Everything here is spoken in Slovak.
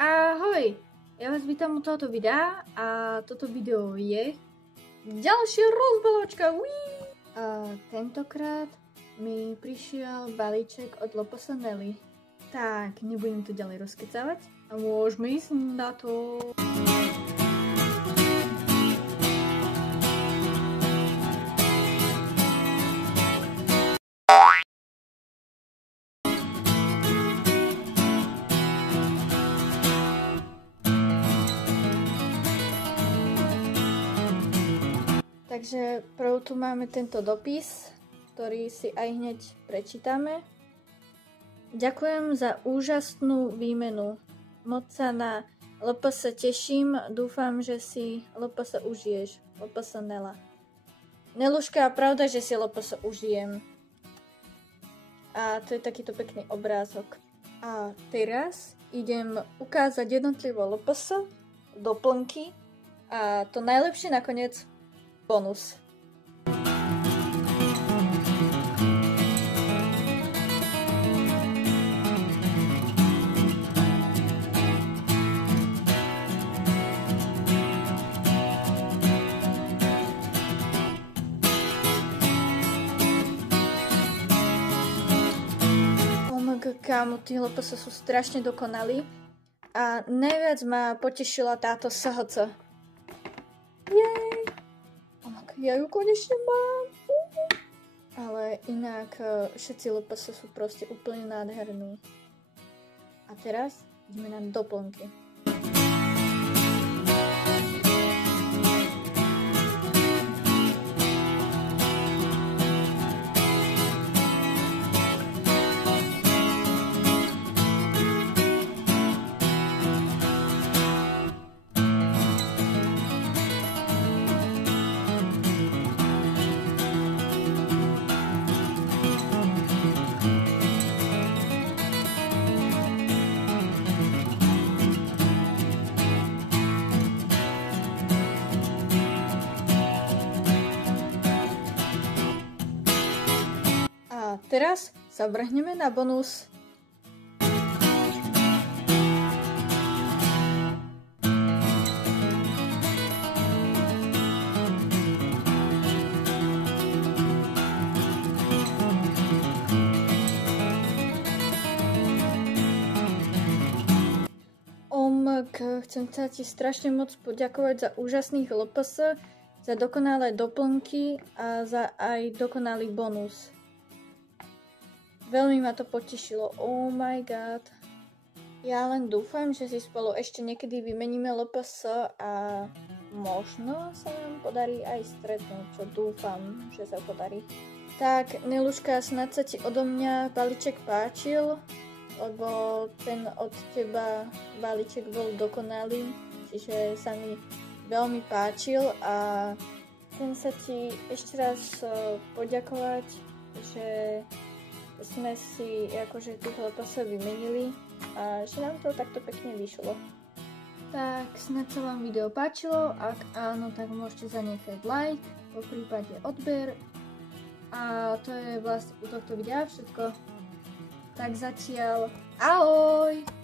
Ahoj! Ja vás vítam u tohoto videa a toto video je ďalšia rozbalovačka. A tentokrát mi prišiel balíček od LPS Nelly. Tak, nebudem to ďalej rozkecávať a môžeme ísť na to. Takže prv tu máme tento dopis, ktorý si aj hneď prečítame. Ďakujem za úžasnú výmenu. Moc sa na LPS teším, dúfam, že si LPS užiješ. LPS Nela. Neluška, pravda, že si LPS užijem. A to je takýto pekný obrázok. A teraz idem ukázať jednotlivo LPS, doplnky a to najlepšie nakoniec bonus. Kámo, tí LPS sú strašne dokonalí a najviac ma potešila táto SHC. Jej! Ja ju konečne mám. Ale inak všetci LPS sú proste úplne nádherní. A teraz ideme na doplnky. Teraz sa vrhneme na bonus. Chcem sa ti strašne moc poďakovať za úžasných LPS, za dokonalé doplnky a za aj dokonalý bonus. Veľmi ma to potešilo. Oh my god. Ja len dúfam, že si spolu ešte niekedy vymeníme LPS a možno sa nám podarí aj stretnúť, čo dúfam, že sa podarí. Tak, Neluška, snad sa ti odo mňa balíček páčil, lebo ten od teba balíček bol dokonalý, čiže sa mi veľmi páčil a chcem sa ti ešte raz poďakovať, že sme si akože tých LPS vymenili a že nám to takto pekne vyšlo. Tak snad sa vám video páčilo, ak áno, tak môžete zanechať like, po prípade odber a to je vlastne u tohto videa všetko. Tak zatiaľ ahoj!